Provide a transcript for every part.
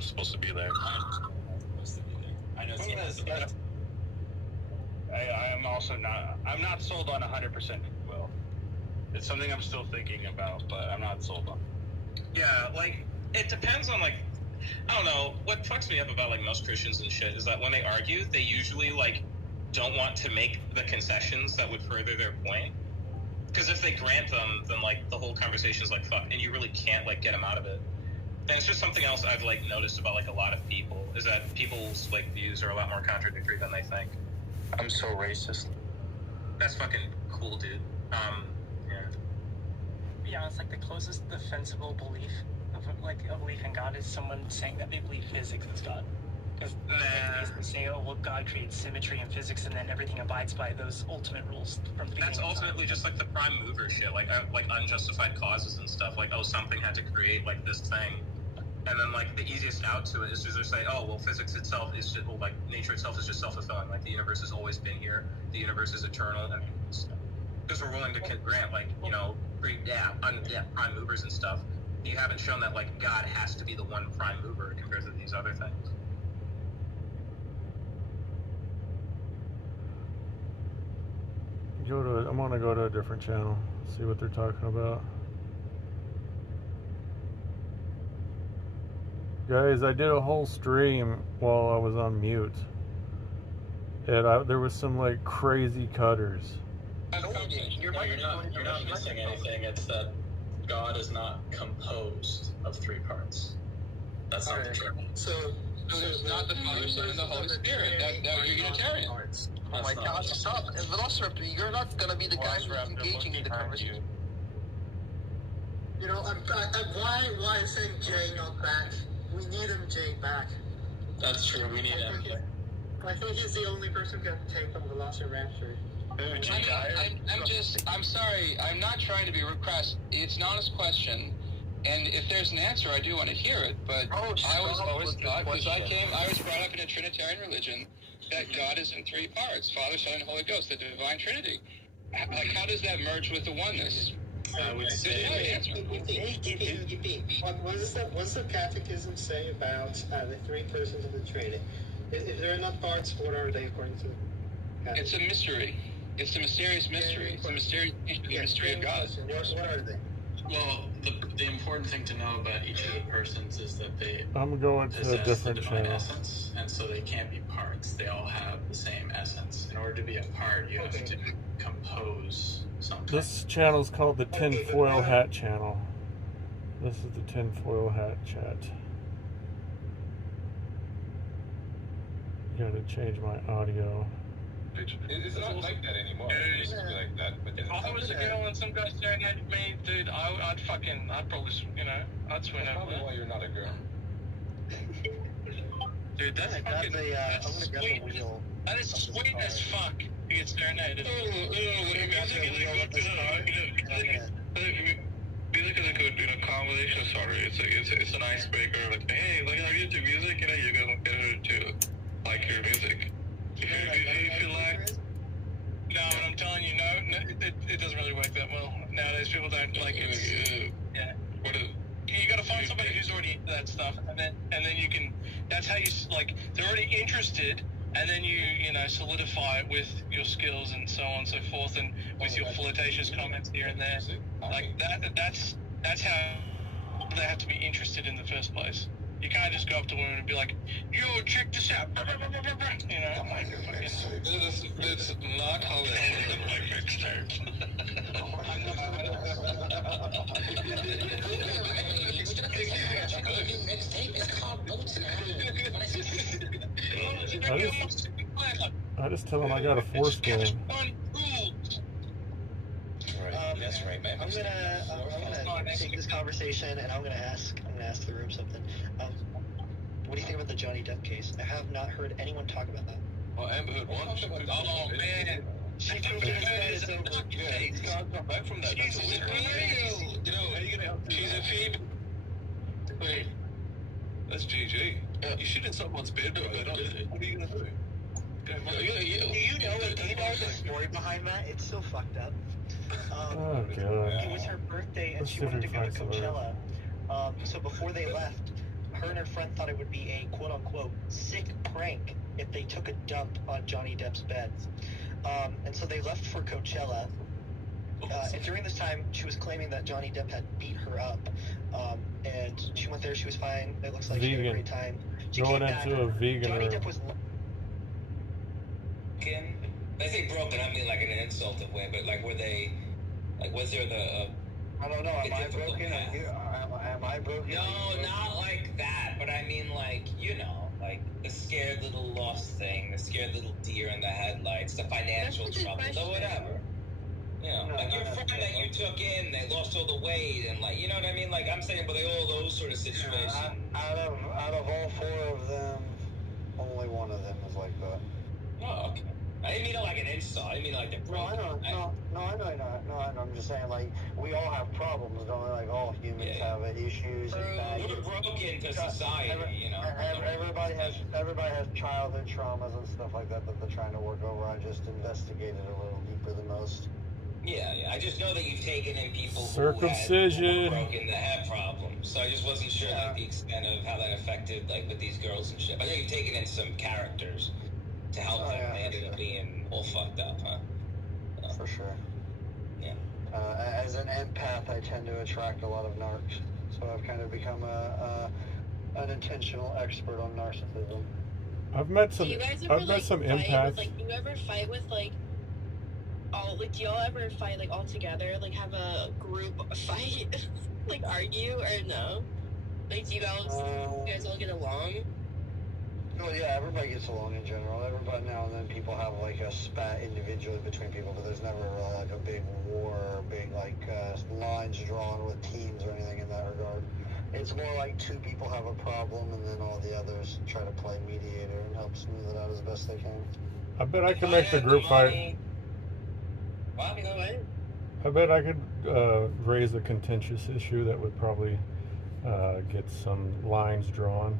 not supposed to be there. I know it's I'm also not. I'm not sold on 100% free will. It's something I'm still thinking about, but I'm not sold on. Yeah, like it depends on like I don't know. What fucks me up about like most Christians and shit is that when they argue, they usually like don't want to make the concessions that would further their point. Because if they grant them, then like the whole conversation is like fuck, and you really can't like get them out of it. And it's just something else I've like noticed about like a lot of people is that people's like views are a lot more contradictory than they think. I'm so racist. That's fucking cool, dude. Yeah, it's like the closest defensible belief of like a belief in God is someone saying that they believe physics is God. Because they say, oh, well, God creates symmetry in physics, and then everything abides by those ultimate rules from the beginning. That's ultimately just like the prime mover shit, like unjustified causes and stuff. Like, oh, something had to create like this thing, and then like the easiest out to it is to just say, oh, well, physics itself is just, well, like nature itself is just self-fulfilling. Like the universe has always been here. The universe is eternal, and because we're willing to grant like prime movers and stuff. You haven't shown that like God has to be the one prime mover compared to these other things. I'm gonna go to a different channel, see what they're talking about. Guys, I did a whole stream while I was on mute, and there was some like crazy cutters. You're not missing anything. It's that God is not composed of three parts. That's not the truth. So it's not the Father, Son, and the Holy Spirit. That you're Unitarian. Oh my God! Stop, Velociraptor. You're not gonna be the guy who's engaging in the conversation. You know, why is saying Jay not back? We need him, Jay, back. That's true. We need him. I think he's the only person who can take on Velociraptor. I'm sorry. I'm not trying to be crass. It's an honest question. And if there's an answer, I do want to hear it. But I was always taught, because I was brought up in a Trinitarian religion, that God is in three parts: Father, Son, and Holy Ghost, the Divine Trinity. Like, how does that merge with the oneness? I would say. What's the Catechism say about the three persons of the Trinity? If they're not parts, what are they according to? It's a mystery. It's a mysterious mystery. It's a mystery of God. What are they? Well, the important thing to know about each of the persons is that they I'm going to a different channel. Essence, and so they can't be parts. They all have the same essence. In order to be a part, you have to compose something. This channel is called the Tinfoil Hat channel. This is the Tinfoil Hat chat. Gotta change my audio. It's not like that anymore. It used to be like that, but then If I was a girl and some guy serenaded me, dude, I'd probably, I'd swing that's over probably there. why you're not a girl. Dude, that's fucking, that's sweet. That is sweet as fuck to get serenaded. Music is a good, conversation starter. It's an icebreaker. Like, hey, look how you do music, you're gonna get her to like your music. If you like, no, and I'm telling you, no, it doesn't really work that well nowadays. People don't like it. Yeah. You got to find somebody who's already into that stuff, and then you can. That's how you like. They're already interested, and then you solidify it with your skills and so on and so forth, and with your flirtatious comments here and there. Like that's how they have to be interested in the first place. You can't just go up to women and be like, yo, check this out. Like, That's not how that ends up my mixtape. I just tell them I got a foreskin. That's right, man. I'm gonna take this conversation and I'm gonna ask the room something. What do you think about the Johnny Depp case? I have not heard anyone talk about that. Well, Amber Heard won. Oh man, she's come back from that. That's a real. She's a female. Wait, that's GG. You shit in someone's bed. What are you gonna do? Do you know the story behind that? It's so fucked up. Oh god. It was her birthday and she wanted to go to Coachella. So before they left, her and her friend thought it would be a quote-unquote sick prank if they took a dump on Johnny Depp's bed. And so they left for Coachella. And during this time, she was claiming that Johnny Depp had beat her up. And she went there, she was fine. It looks like she had a great time. She Going came back. into a vegan. Johnny Depp was... I say broken, I mean like in an insultive way, but like were they, like was there the... I don't know, am I broken? Am I broken? No, not like that, but I mean like, you know, like the scared little lost thing, the scared little deer in the headlights, the financial troubles, or whatever. You know, like your friend that you took in, they lost all the weight, and like, you know what I mean? Like I'm saying, but all those sort of situations. Out of all 4 of them, only one of them is like that. Oh, okay. I didn't mean it like an insult. I didn't mean like the broken. No, I know. I'm just saying, like, we all have problems, don't we? Like, all humans have issues and baggage. We're broken to society, you know. Everybody has childhood traumas and stuff like that they're trying to work over. I just investigated a little deeper than most. Yeah. I just know that you've taken in people Circumcision. who were broken that had problems. So I just wasn't sure like the extent of how that affected, like, with these girls and shit. But I know you've taken in some characters to help them. They ended up being all fucked up, huh? For sure. Yeah. As an empath, I tend to attract a lot of narcs, so I've kind of become an intentional expert on narcissism. I've met some. Do you guys I've met some empaths. Like, do you ever fight with like all? Like, do y'all ever fight like all together? Like, have a group fight, like argue or no? Like, do you guys all get along? Well, yeah, everybody gets along in general. Everybody now and then people have like a spat individually between people, but there's never really like a big war or big like lines drawn with teams or anything in that regard. It's more like 2 people have a problem and then all the others try to play mediator and help smooth it out as best they can. I bet I can make the group fight. I bet I could raise a contentious issue that would probably get some lines drawn.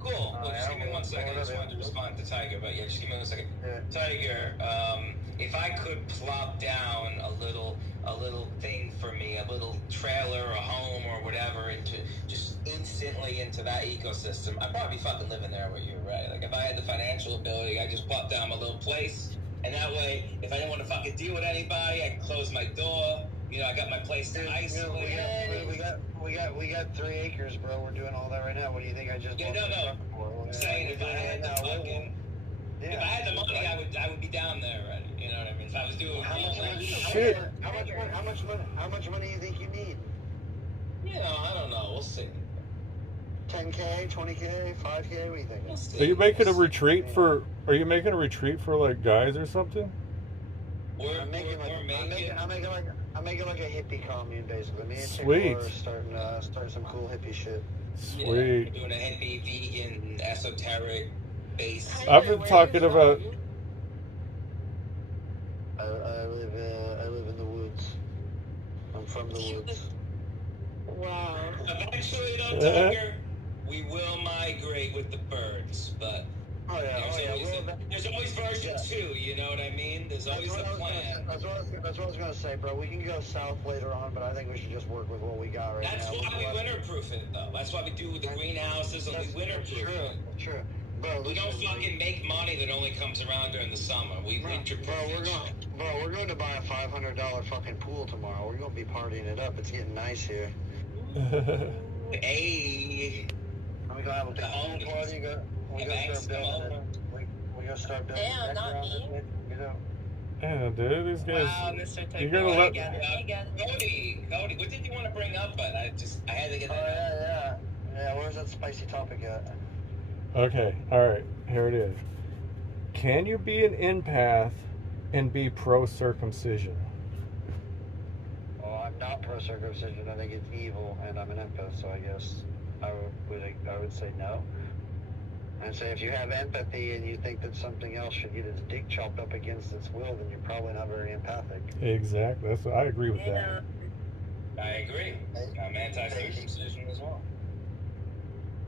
Cool. Well, just give me 1 second. I just wanted to respond to Tiger, but yeah, just give me 1 second. Yeah. Tiger, if I could plop down a little thing for me, a little trailer, a home, or whatever, into just instantly into that ecosystem, I'd probably be fucking living there with you, right? Like if I had the financial ability, I'd just plop down my little place, and that way, if I didn't want to fucking deal with anybody, I could close my door. You know, I got my place to isolate. We got 3 acres, bro. We're doing all that right now. What do you think I just? Yeah, no. I'm saying if I had the fucking, if I had the money, I would be down there already. You know what I mean? If I was doing how much money do you think you need? You know, I don't know. We'll see. 10K, 20K, 5K. What do you think? We'll see. Are you making a retreat for? Are you making a retreat for like guys or something? I'm making like a hippie commune, basically. Me and Sweet. Tickler are starting some cool hippie shit. Sweet. Yeah, we're doing a hippie, vegan, esoteric base. I've been talking about. I live in the woods. I'm from the woods. Wow. Eventually, though, Tiger, we will migrate with the birds, but. There's always version 2, you know what I mean? There's always a plan. That's what I was going to say, bro. We can go south later on, but I think we should just work with what we got right now. That's why we winterproof it, though. That's why we do the greenhouses and we winterproof it. True. Bro, we don't fucking make money that only comes around during the summer. We winterproof it. We're going to buy a $500 fucking pool tomorrow. We're going to be partying it up. It's getting nice here. Hey. We're going to have a big pool party. We're gonna start building it. Damn, not me. Yeah, dude, these guys. Wow, Mr. Tickler. You gotta let. Cody, what did you want to bring up? But I had to get that. Yeah. Where's that spicy topic at? Okay, all right. Here it is. Can you be an empath and be pro-circumcision? Well, I'm not pro-circumcision. I think it's evil, and I'm an empath, so I guess I would say no. And say if you have empathy and you think that something else should get its dick chopped up against its will, then you're probably not very empathic. Exactly. I agree with that. I agree. I'm anti-circumcision as well.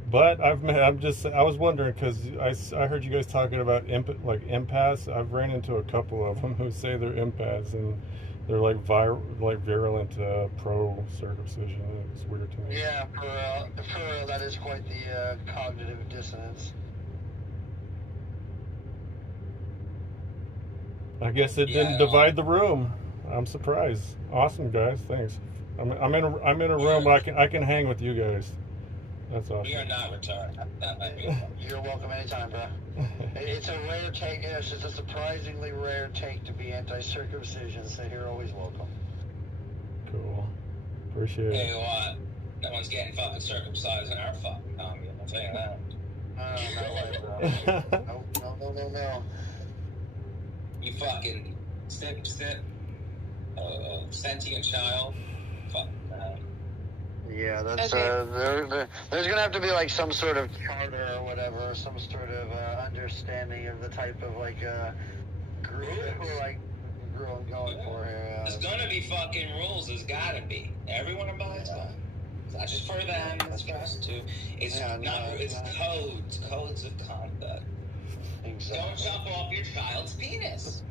But I was wondering because I heard you guys talking about empaths. I've ran into a couple of them who say they're empaths, and They're like virulent pro-circumcision. It's weird to me. Yeah, for real, that is quite the cognitive dissonance. I guess it didn't divide the room. I'm surprised. Awesome, guys. Thanks. I'm in a room where I can hang with you guys. That's awesome. We are not retarded. That might be You're welcome anytime, bro. It's a rare take. It's just a surprisingly rare take to be anti-circumcision, so you're always welcome. Cool. Appreciate it. Hey, what? No one's getting fucking circumcised in our fucking commune. I'll tell you that. No way, bro. No. You fucking snip, sentient child. Fuck that. Yeah, that's there's gonna have to be like some sort of charter or whatever, some sort of understanding of the type of like group that we're like going for here. There's gonna be fucking rules. There's gotta be. Everyone abides by. It's not just for them. It's for us too. It's It's codes of conduct. Exactly. Don't jump off your child's penis.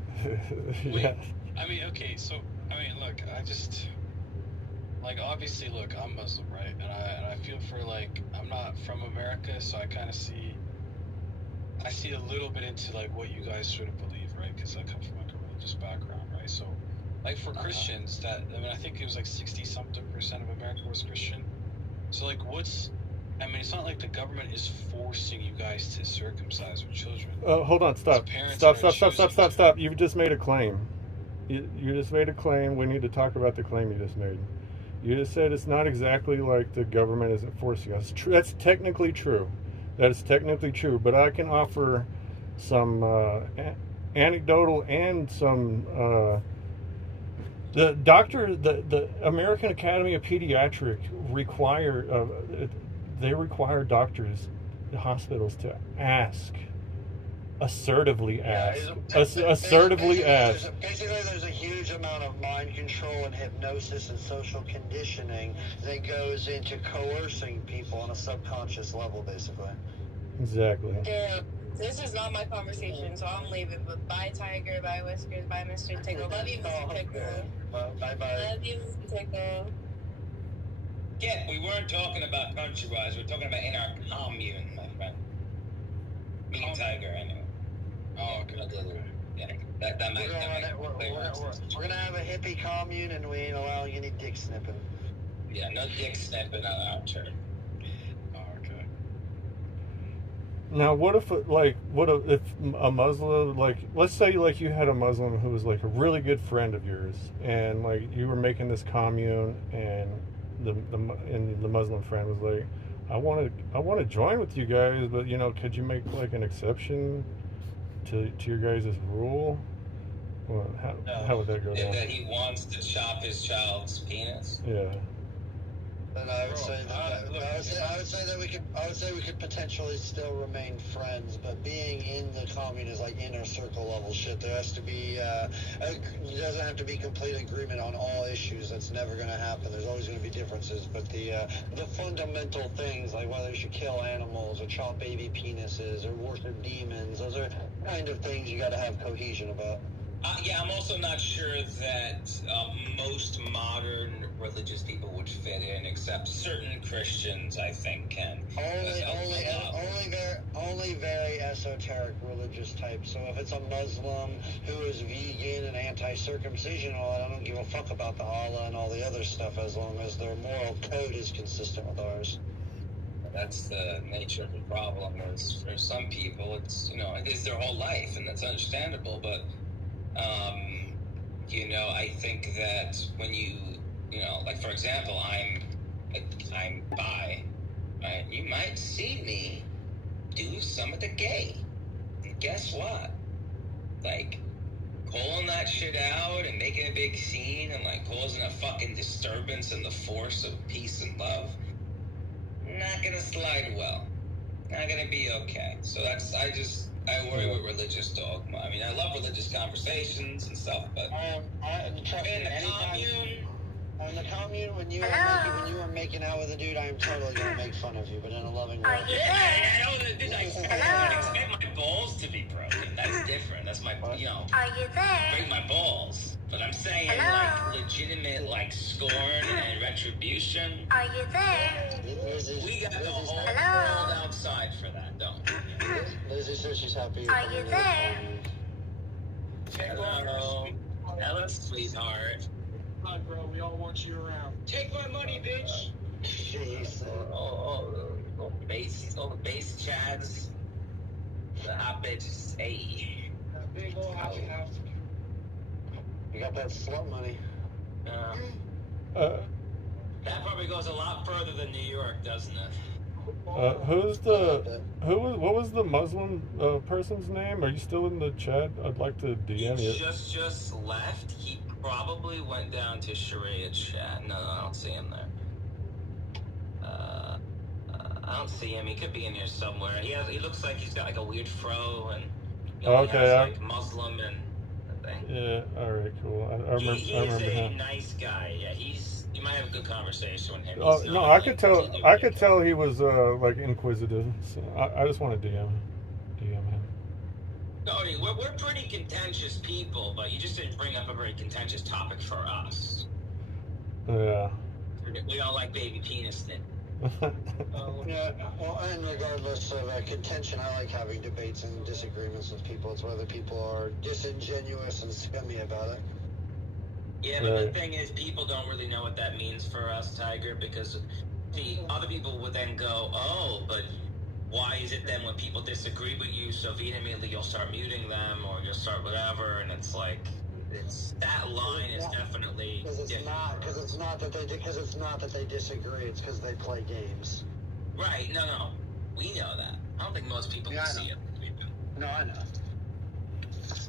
Yeah. I mean, okay, so look, obviously, look, I'm Muslim, right? And I feel for I'm not from America, so I kind of see a little bit into what you guys sort of believe, right? Because I come from a religious background, right? So, for Christians, I think it was 60-something% of America was Christian. So it's not like the government is forcing you guys to circumcise your children. Hold on, stop. You've just made a claim. You just made a claim. We need to talk about the claim you just made. You just said it's not exactly like the government isn't forcing us. That's technically true. That is technically true. But I can offer some anecdotal and some... the American Academy of Pediatrics require doctors, hospitals to assertively ask. Basically, there's a huge amount of mind control and hypnosis and social conditioning that goes into coercing people on a subconscious level, basically. Exactly. Yeah. This is not my conversation, so I'm leaving. But bye, Tiger. Bye, Whiskers. Bye, Mr. Tickle. Love you, Mr. Tickle. Bye. Love you, Mr. Tickle. Yeah, we weren't talking about country-wise. We're talking about in our commune, my friend. Me and Tiger, anyway. Oh, okay. Yeah, that might we're gonna have a hippie commune, and we ain't allowing any dick snipping. Yeah, no dick snipping on our church. Now, what if a Muslim, let's say you had a Muslim who was a really good friend of yours, and you were making this commune, and the Muslim friend was like, I want to join with you guys, but could you make an exception to your guys' rule? Well, how would that go down? That he wants to chop his child's penis? Yeah. Then I would say that we could potentially still remain friends, but being in the commune is inner circle level shit. There has to be it doesn't have to be complete agreement on all issues. That's never going to happen. There's always going to be differences, but the fundamental things like whether you should kill animals or chop baby penises or worship demons, those are kind of things you got to have cohesion about. Yeah, I'm also not sure that most modern religious people would fit in, except certain Christians, I think, can. Only very esoteric religious types. So if it's a Muslim who is vegan and anti-circumcision, I don't give a fuck about the Allah and all the other stuff as long as their moral code is consistent with ours. That's the nature of the problem. Is for some people, it's it is their whole life, and that's understandable, but. I think that when for example, I'm bi, right? You might see me do some of the gay. And guess what? Calling that shit out and making a big scene and causing a fucking disturbance in the force of peace and love. Not gonna slide well. Not gonna be okay. So I worry with religious dogma. I mean, I love religious conversations and stuff, but in the commune, when you were making out with a dude, I am totally gonna make fun of you, but in a loving way. I don't expect my balls to be broken. That's different. That's my, Are you there? break my balls. But I'm saying, like, legitimate, like, scorn and retribution. Are you there? We got the whole world outside for that, don't we? Lizzie says she's happy. Are you there? Hello. Hello, sweetheart. Come on, bro. We all want you around. Take my money, bitch. Jeez. All the base chads. The hot bitches. Hey. That big old happy house. You got that slut money. That probably goes a lot further than New York, doesn't it? What was the Muslim person's name? Are you still in the chat? I'd like to DM you. He just left. He probably went down to Sharia chat. No, I don't see him there. I don't see him. He could be in here somewhere. He looks like he's got like a weird fro and Okay, has, like Muslim and thing. Yeah, alright, cool. I remember He's a him. nice guy. Yeah, you might have a good conversation with him. Oh He's no, not, I like, could tell. completely I could tell he was like inquisitive. So I just want to DM him. Cody, we're pretty contentious people, but you just didn't bring up a very contentious topic for us. Yeah. We don't like baby penis. Yeah, well, and regardless of contention, I like having debates and disagreements with people. It's whether people are disingenuous and scummy about it. Yeah, but the thing is, people don't really know what that means for us, Tiger, because the other people would then go, oh, but why is it then when people disagree with you so vehemently you'll start muting them or you'll start whatever, and it's like, that line is definitely because it's not that they disagree. It's because they play games. Right? No, we know that. I don't think most people can see it. No, I know.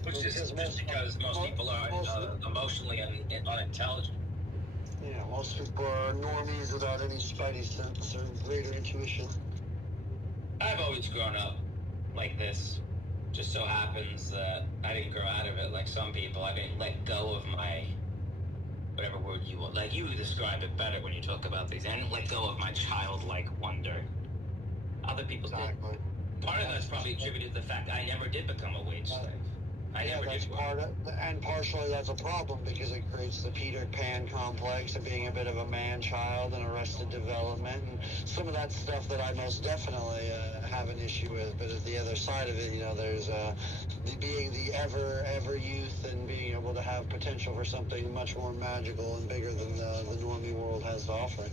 Which is just because most people are emotionally unintelligent. Yeah, most people are normies without any spidey sense or greater intuition. I've always grown up like this. Just so happens that I didn't grow out of it like some people. I didn't let go of my, whatever word you want. Like, you describe it better when you talk about these. I didn't let go of my childlike wonder. Other people did. Part of that's probably attributed to the fact I never did become a wage slave. And partially that's a problem because it creates the Peter Pan complex of being a bit of a man-child and arrested development and some of that stuff that I most definitely have an issue with. But at the other side of it, there's being the ever youth and being able to have potential for something much more magical and bigger than the normie world has to offer.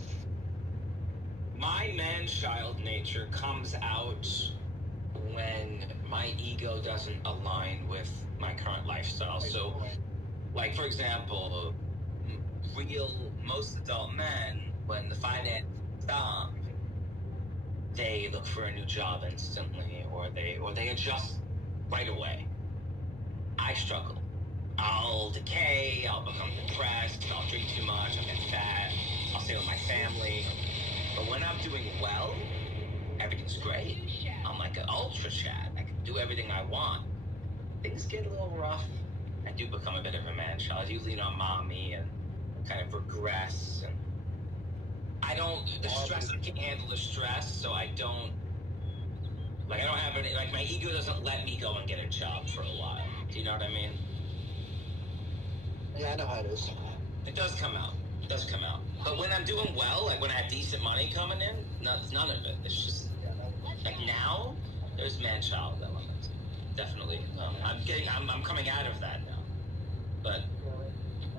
My man-child nature comes out when my ego doesn't align with my current lifestyle. So, like, for example, most adult men, when the finance stop, they look for a new job instantly, or they adjust right away. I struggle. I'll decay, I'll become depressed, I'll drink too much, I'll get fat, I'll stay with my family. But when I'm doing well, everything's great. I'm like an ultra chad. I can do everything I want. Things get a little rough. I do become a bit of a man-child. I do lean on mommy and kind of regress. And I can't handle the stress, so I don't have any, like, my ego doesn't let me go and get a job for a while. Do you know what I mean? Yeah, I know how it is. It does come out. But when I'm doing well, like when I have decent money coming in, none of it. It's just, like, now, there's man-child elements. Definitely. I'm coming out of that now. But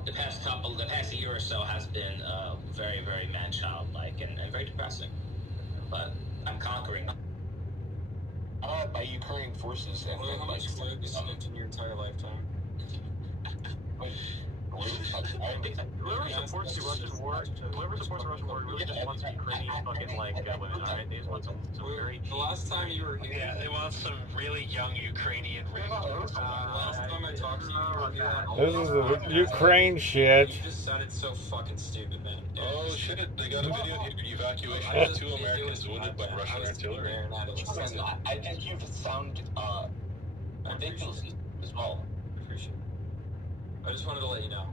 the past year or so has been very, very man-child-like and very depressing. But I'm conquering. By Ukrainian forces and how much glue you spent in your entire lifetime? Whoever supports the Russian war really just wants Ukrainian fucking women, alright? They just want some very cheap. The last time you were here, yeah, they want some really young Ukrainian women. Last time I talked to you, This is the Ukraine shit. You just sounded so fucking stupid, man. Oh shit, they got a video here. Evacuation of 2 Americans wounded by Russian artillery. I think you sound ridiculous as well. Appreciate it. I just wanted to let you know.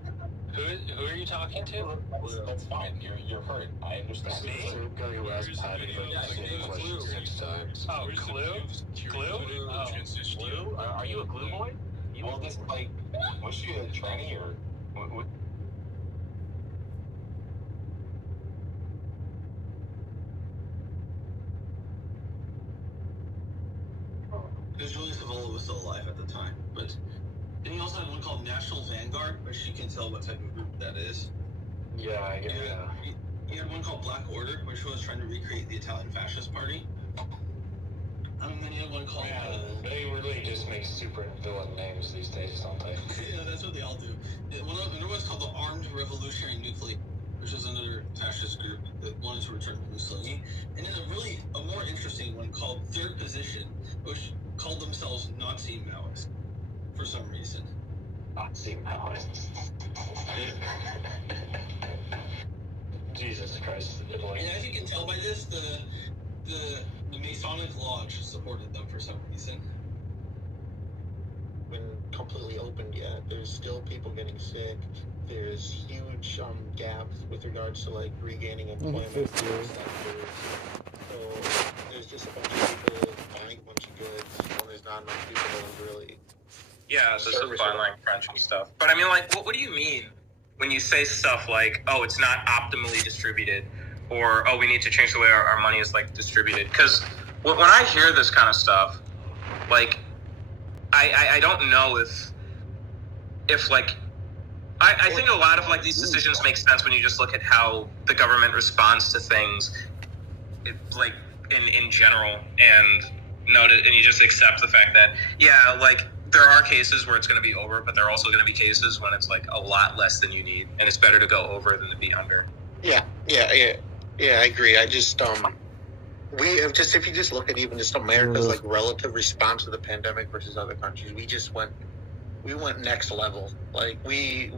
Who are you talking to? That's fine. You're hurt. I understand. Me? Go your last pad and Clue? Oh, Clue? Clue? Oh, Clue? Are you a glue boy? Well, was she a tranny or What? Because Julia Savola was still alive at the time, but and he also had one called National Vanguard, which you can tell what type of group that is. Yeah, I get it. He had one called Black Order, which was trying to recreate the Italian Fascist Party. And then he had one called... Yeah, they really just make super villain names these days, don't they? Yeah, that's what they all do. Another one's called the Armed Revolutionary Nuclei, which was another fascist group that wanted to return to Mussolini. And then a more interesting one called Third Position, which called themselves Nazi Maoists for some reason. Nazi Maoists. Jesus Christ. And as you can tell by this, the Masonic Lodge supported them for some reason. Been completely opened yet. There's still people getting sick. There's huge gaps with regards to like regaining employment. So there's just a bunch of people buying a bunch of goods when there's not enough people that really. Yeah, this is fun, like crunch and stuff. But I mean, like, what do you mean when you say stuff like, oh, it's not optimally distributed, or oh, we need to change the way our money is like distributed? Because when I hear this kind of stuff, like, I don't know if like, I think a lot of like these decisions make sense when you just look at how the government responds to things, like in general, and you just accept the fact that like there are cases where it's going to be over, but there are also going to be cases when it's like a lot less than you need, and it's better to go over than to be under. Yeah, I agree. I just if you just look at even just America's like relative response to the pandemic versus other countries, we went next level. Like we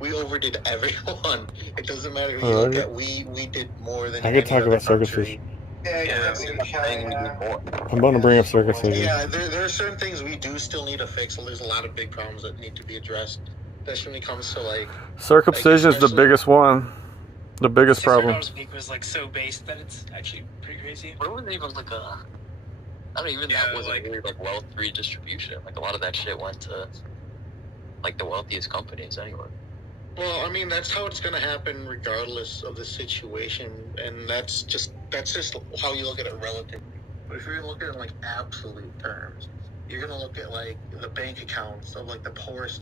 overdid everyone. It doesn't matter who you look at. We did more than. I could talk about circumcision. I'm going to bring up circumcision. Yeah, there are certain things we do still need to fix. So there's a lot of big problems that need to be addressed, especially when it comes to like circumcision is the biggest one. The biggest problem. Was like so based that it's actually pretty crazy. What was even like I don't even that was like weird like wealth redistribution. Like a lot of that shit went to like the wealthiest companies anyway. Well, I mean that's how it's gonna happen regardless of the situation, and that's just how you look at it relatively. But if you're gonna look at it in like absolute terms, you're gonna look at like the bank accounts of like the poorest